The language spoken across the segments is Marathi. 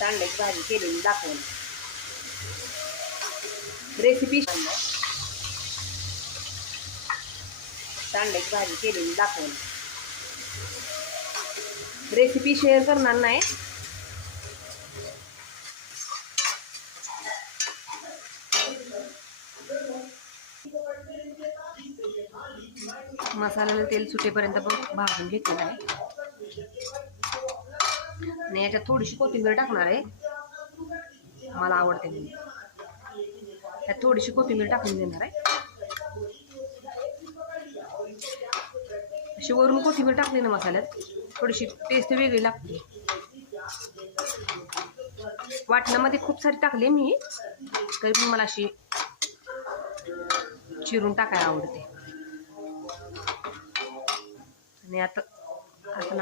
अंड्याची भाजी केलेली दाखवली रेसिपी. अंड्याची भाजी केलेली दाखवली रेसिपी शेअर करणार नाही. मसाल्याला तेल सुटेपर्यंत भाजून घेतलेलं आहे आणि याच्यात थोडीशी कोथिंबीर टाकणार आहे. मला आवडते म्हणून त्यात थोडीशी कोथिंबीर टाकून देणार आहे. अशी वरून कोथिंबीर टाकली ना मसाल्यात थोडीशी टेस्ट वेगळी लागते. वाटणामध्ये खूप सारी टाकली मी, तरी पण मला अशी चिरून टाकायला आवडते. आणि आता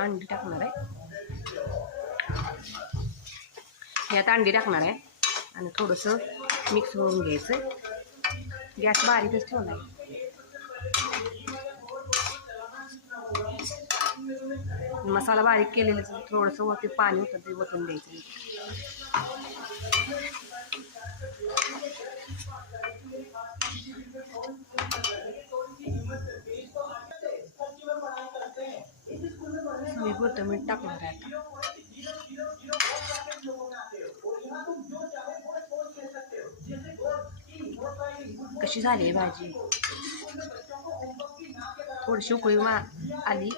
अंडी टाकणार आहे. यात अंडी टाकणार आहे आणि थोडंसं मिक्स होऊन घ्यायचं. गॅस बारीकच ठेवला आहे. मसाला बारीक केलेलं थोडंसं वरती पाणी होतं ते वतून द्यायचं. मी कोथिंबीर टाकणार आहे आता. कशी झाली आहे भाजी? थोडीशी उकळी आली.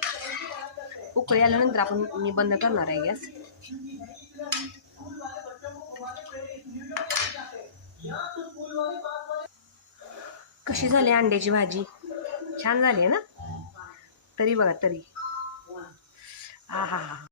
उकळी आल्यानंतर मी बंद करणार आहे गॅस. कशी झाली अंड्याची भाजी? छान झाली आहे ना? तरी बघा तरी. हा हा हा.